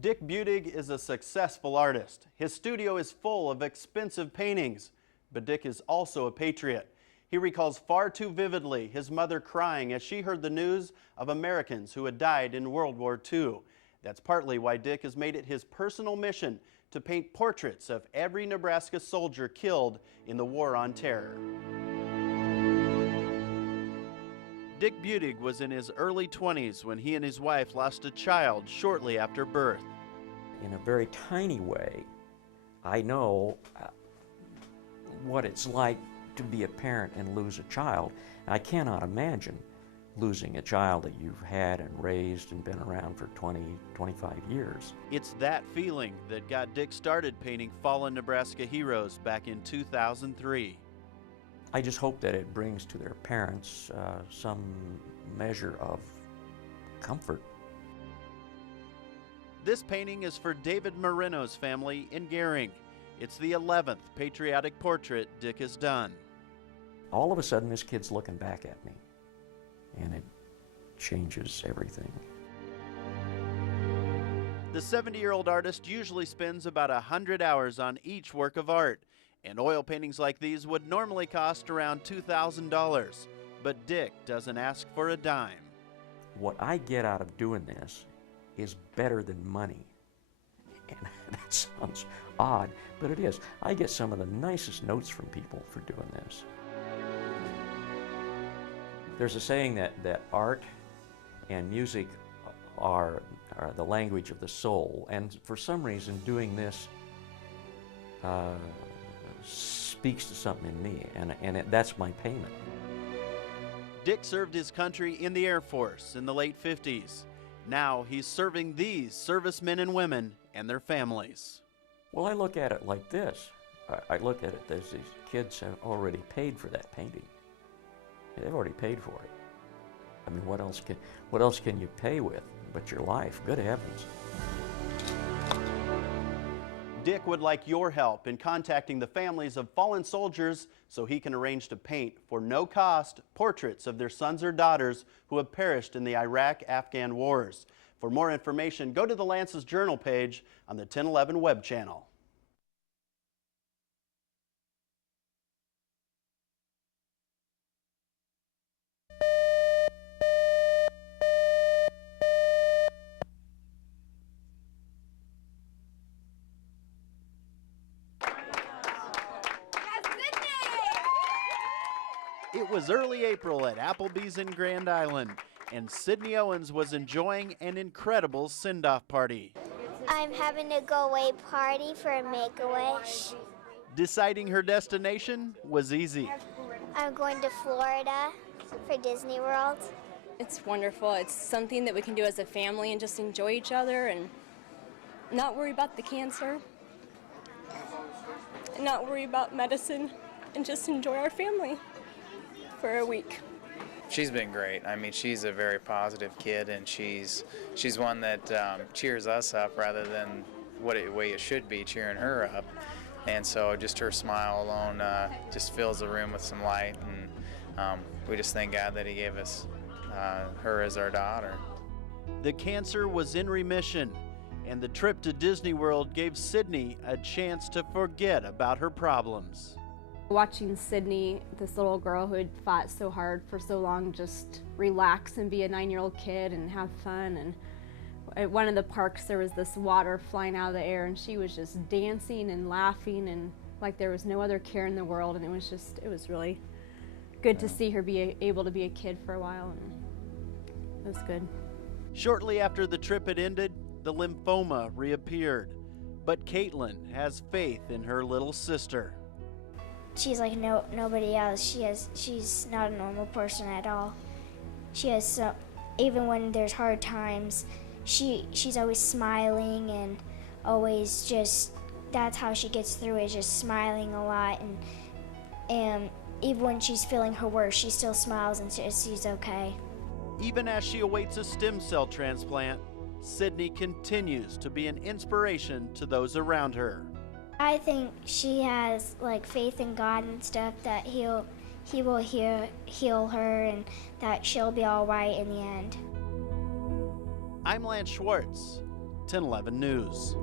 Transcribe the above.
Dick Budig is a successful artist. His studio is full of expensive paintings, but Dick is also a patriot. He recalls far too vividly his mother crying as she heard the news of Americans who had died in World War II. That's partly why Dick has made it his personal mission to paint portraits of every Nebraska soldier killed in the War on Terror. Dick Budig was in his early 20s when he and his wife lost a child shortly after birth. In a very tiny way, I know what it's like to be a parent and lose a child. I cannot imagine losing a child that you've had and raised and been around for 20, 25 years. It's that feeling that got Dick started painting fallen Nebraska heroes back in 2003. I just hope that it brings to their parents some measure of comfort. This painting is for David Moreno's family in Gehring. It's the 11th patriotic portrait Dick has done. All of a sudden, this kid's looking back at me, and it changes everything. The 70-year-old artist usually spends about 100 hours on each work of art, and oil paintings like these would normally cost around $2,000. But Dick doesn't ask for a dime. What I get out of doing this is better than money. And that sounds odd, but it is. I get some of the nicest notes from people for doing this. There's a saying that art and music are the language of the soul, and for some reason doing this speaks to something in me, and that's my payment. Dick served his country in the Air Force in the late 50s. Now he's serving these servicemen and women and their families. Well, I look at it like this. I look at it as these kids have already paid for that painting. They've already paid for it. I mean, what else can you pay with but your life? Good heavens. Dick would like your help in contacting the families of fallen soldiers so he can arrange to paint, for no cost, portraits of their sons or daughters who have perished in the Iraq-Afghan wars. For more information, go to the Lance's Journal page on the 1011 web channel. It was early April at Applebee's in Grand Island, and Sydnee Owens was enjoying an incredible send-off party. I'm having a go-away party for a Make-A-Wish. Deciding her destination was easy. I'm going to Florida for Disney World. It's wonderful. It's something that we can do as a family and just enjoy each other and not worry about the cancer, and not worry about medicine, and just enjoy our family for a week. She's been great. I mean, she's a very positive kid, and she's one that cheers us up rather than the way it should be, cheering her up. And so just her smile alone just fills the room with some light, and we just thank God that He gave us her as our daughter. The cancer was in remission, and the trip to Disney World gave Sydnee a chance to forget about her problems. Watching Sydnee, this little girl who had fought so hard for so long, just relax and be a 9-year-old kid and have fun. And at one of the parks there was this water flying out of the air, and she was just dancing and laughing and like there was no other care in the world. And it was really good to see her be able to be a kid for a while, and it was good. Shortly after the trip had ended, the lymphoma reappeared. But Caitlin has faith in her little sister. She's like nobody else. She's not a normal person at all. She has even when there's hard times, she's always smiling and always just, that's how she gets through it, just smiling a lot, and even when she's feeling her worst, she still smiles and she's okay. Even as she awaits a stem cell transplant, Sydnee continues to be an inspiration to those around her. I think she has like faith in God and stuff, that He will heal her and that she'll be all right in the end. I'm Lance Schwartz. 1011 News.